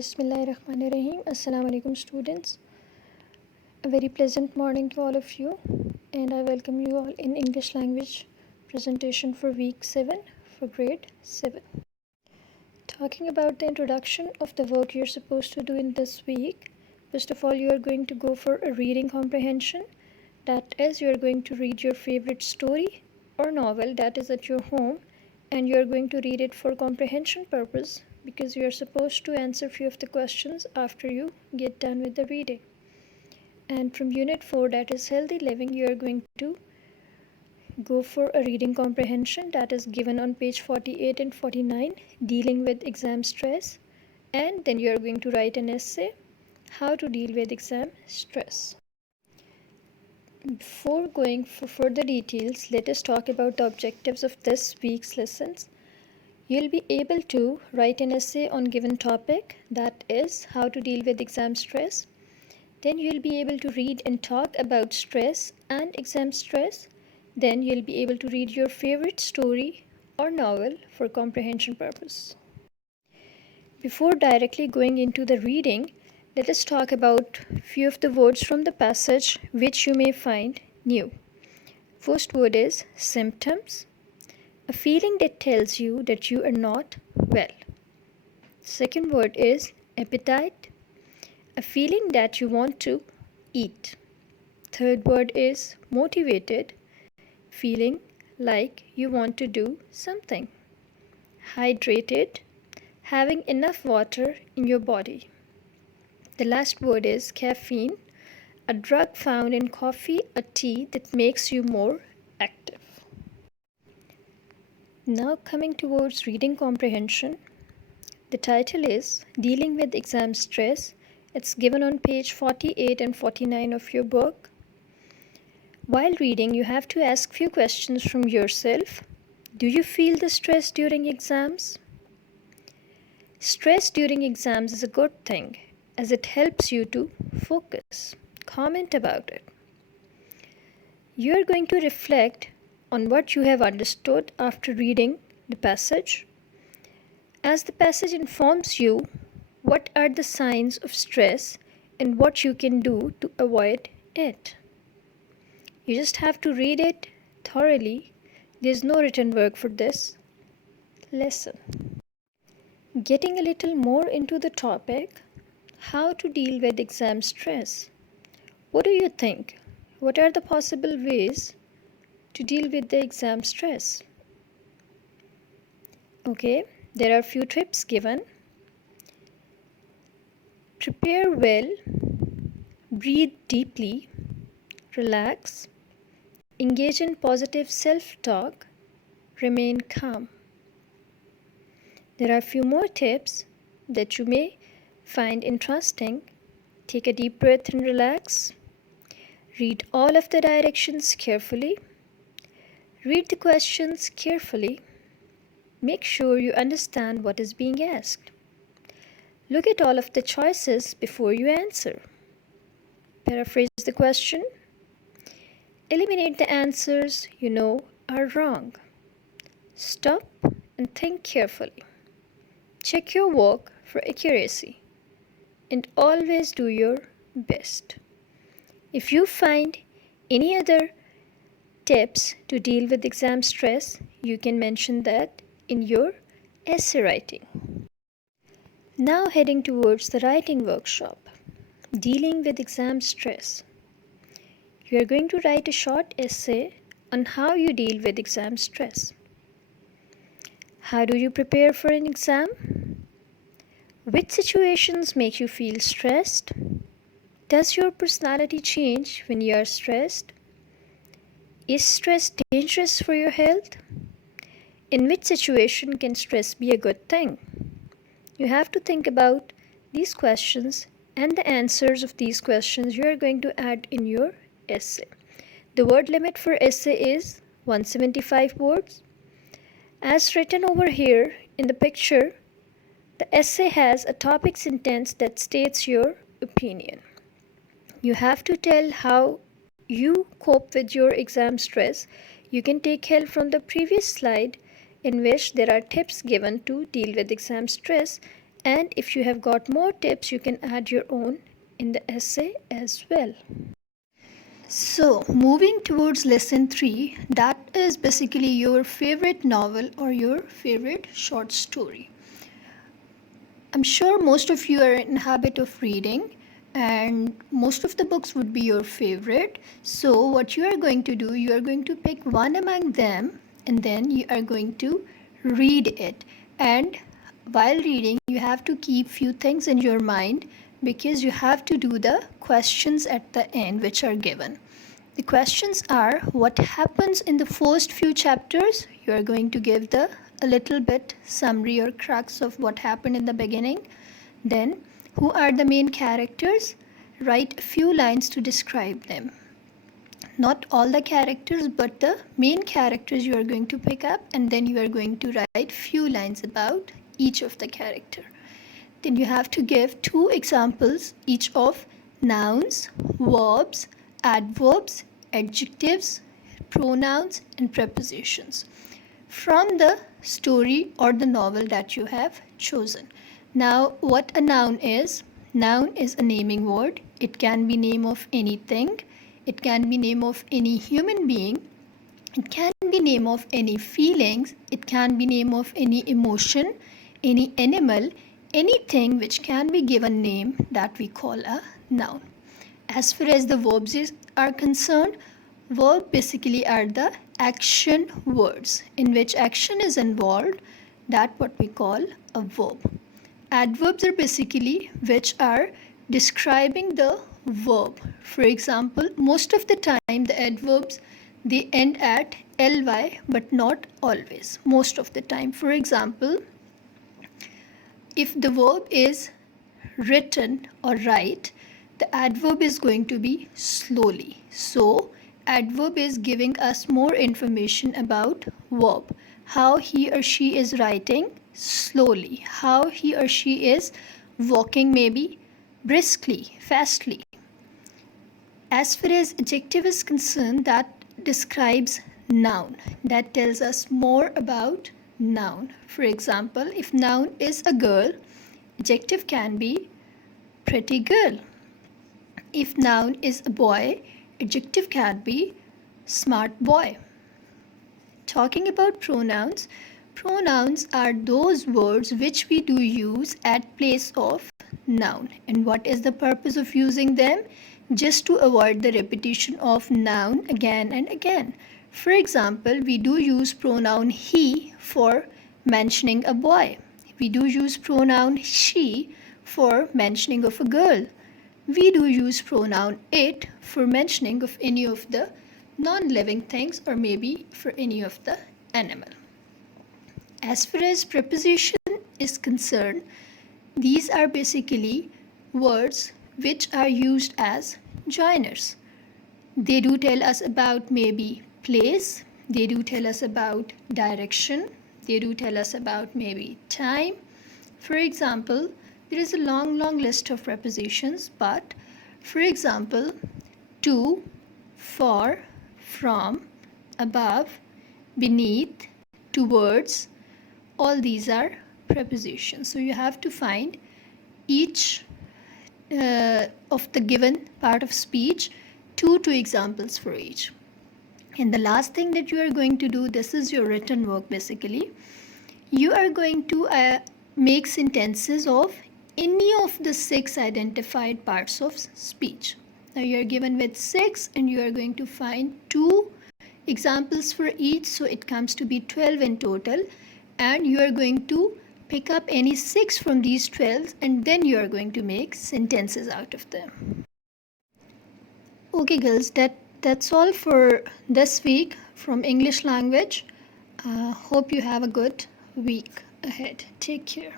Bismillahirrahmanirrahim. Assalamu alaikum students. A very pleasant morning to all of you, and I welcome you all in English language presentation for week 7 for grade 7. Talking about the introduction of the work you're supposed to do in this week, first of all you are going to go for a reading comprehension. That is, you are going to read your favorite story or novel that is at your home, and you are going to read it for comprehension purpose because you are supposed to answer few of the questions after you get done with the reading. And from unit 4, that is healthy living, you are going to go for a reading comprehension that is given on page 48 and 49, dealing with exam stress, and then you are going to write an essay, how to deal with exam stress. Before going for further details, let us talk about the objectives of this week's lessons. You'll be able to write an essay on given topic, that is how to deal with exam stress. Then you'll be able to read and talk about stress and exam stress. Then you'll be able to read your favorite story or novel for comprehension purpose. Before directly going into the reading, let us talk about few of the words from the passage which you may find new. First word is symptoms. A feeling that tells you that you are not well. Second word is appetite. A feeling that you want to eat. Third word is motivated. Feeling like you want to do something. Hydrated. Having enough water in your body. The last word is caffeine. A drug found in coffee or tea that makes you more active. Now coming towards reading comprehension, the title is Dealing with Exam Stress. It's given on page 48 and 49 of your book. While reading, you have to ask few questions from yourself. Do you feel the stress during exams? Stress during exams is a good thing as it helps you to focus. Comment about it. You are going to reflect on what you have understood after reading the passage. As the passage informs you what are the signs of stress and what you can do to avoid it. You just have to read it thoroughly. There's no written work for this lesson. Getting a little more into the topic, how to deal with exam stress. What do you think? What are the possible ways to deal with the exam stress? Okay, there are few tips given. Prepare well, breathe deeply, relax, engage in positive self-talk, remain calm. There are few more tips that you may find interesting. Take a deep breath and relax. Read all of the directions carefully. Read the questions carefully. Make sure you understand what is being asked. Look at all of the choices before you answer. Paraphrase the question. Eliminate the answers you know are wrong. Stop and think carefully. Check your work for accuracy. And always do your best. If you find any other tips to deal with exam stress, you can mention that in your essay writing. Now heading towards the writing workshop, dealing with exam stress. You are going to write a short essay on how you deal with exam stress. How do you prepare for an exam? Which situations make you feel stressed? Does your personality change when you are stressed? Is stress dangerous for your health? In which situation can stress be a good thing? You have to think about these questions and the answers of these questions you are going to add in your essay. The word limit for essay is 175 words. As written over here in the picture, the essay has a topic sentence that states your opinion. You have to tell how you cope with your exam stress. You can take help from the previous slide in which there are tips given to deal with exam stress, And if you have got more tips, you can add your own in the essay as well. So, moving towards lesson 3, that is basically your favorite novel or your favorite short story. I'm sure most of you are in habit of reading and most of the books would be your favorite. So what you are going to do, you are going to pick one among them and then you are going to read it. And while reading, you have to keep few things in your mind because you have to do the questions at the end which are given. The questions are what happens in the first few chapters. You are going to give a little bit summary or crux of what happened in the beginning. Then, who are the main characters? Write a few lines to describe them. Not all the characters, but the main characters you are going to pick up, and then you are going to write few lines about each of the character. Then you have to give 2 examples each of nouns, verbs, adverbs, adjectives, pronouns, and prepositions from the story or the novel that you have chosen. Now, what a noun is? Noun is a naming word. It can be name of anything. It can be name of any human being. It can be name of any feelings. It can be name of any emotion, any animal, anything which can be given name that we call a noun. As far as the verbs are concerned, verbs basically are the action words in which action is involved. That what we call a verb. Adverbs are basically which are describing the verb. For example, most of the time the adverbs they end at ly but not always. Most of the time. For example, if the verb is written or write, the adverb is going to be slowly. So adverb is giving us more information about verb. How he or she is writing slowly. How he or she is walking maybe briskly, fastly. As far as adjective is concerned, that describes noun. That tells us more about noun. For example, if noun is a girl, adjective can be pretty girl. If noun is a boy, adjective can be smart boy. Talking about pronouns, pronouns are those words which we do use at place of noun. And what is the purpose of using them? Just to avoid the repetition of noun again and again. For example, we do use pronoun he for mentioning a boy. We do use pronoun she for mentioning of a girl. We do use pronoun it for mentioning of any of the non-living things or maybe for any of the animal. As far as preposition is concerned, these are basically words which are used as joiners. They do tell us about maybe place, they do tell us about direction, they do tell us about maybe time. For example, there is a long list of prepositions, but for example, to, for, from, above, beneath, towards, all these are prepositions. So you have to find each of the given part of speech, two examples for each. And the last thing that you are going to do, this is your written work basically. You are going to make sentences of any of the 6 identified parts of speech. Now you are given with 6 and you are going to find 2 examples for each, so it comes to be 12 in total, and you are going to pick up any 6 from these 12 and then you are going to make sentences out of them. Okay girls, that's all for this week from English language. Hope you have a good week ahead. Take care.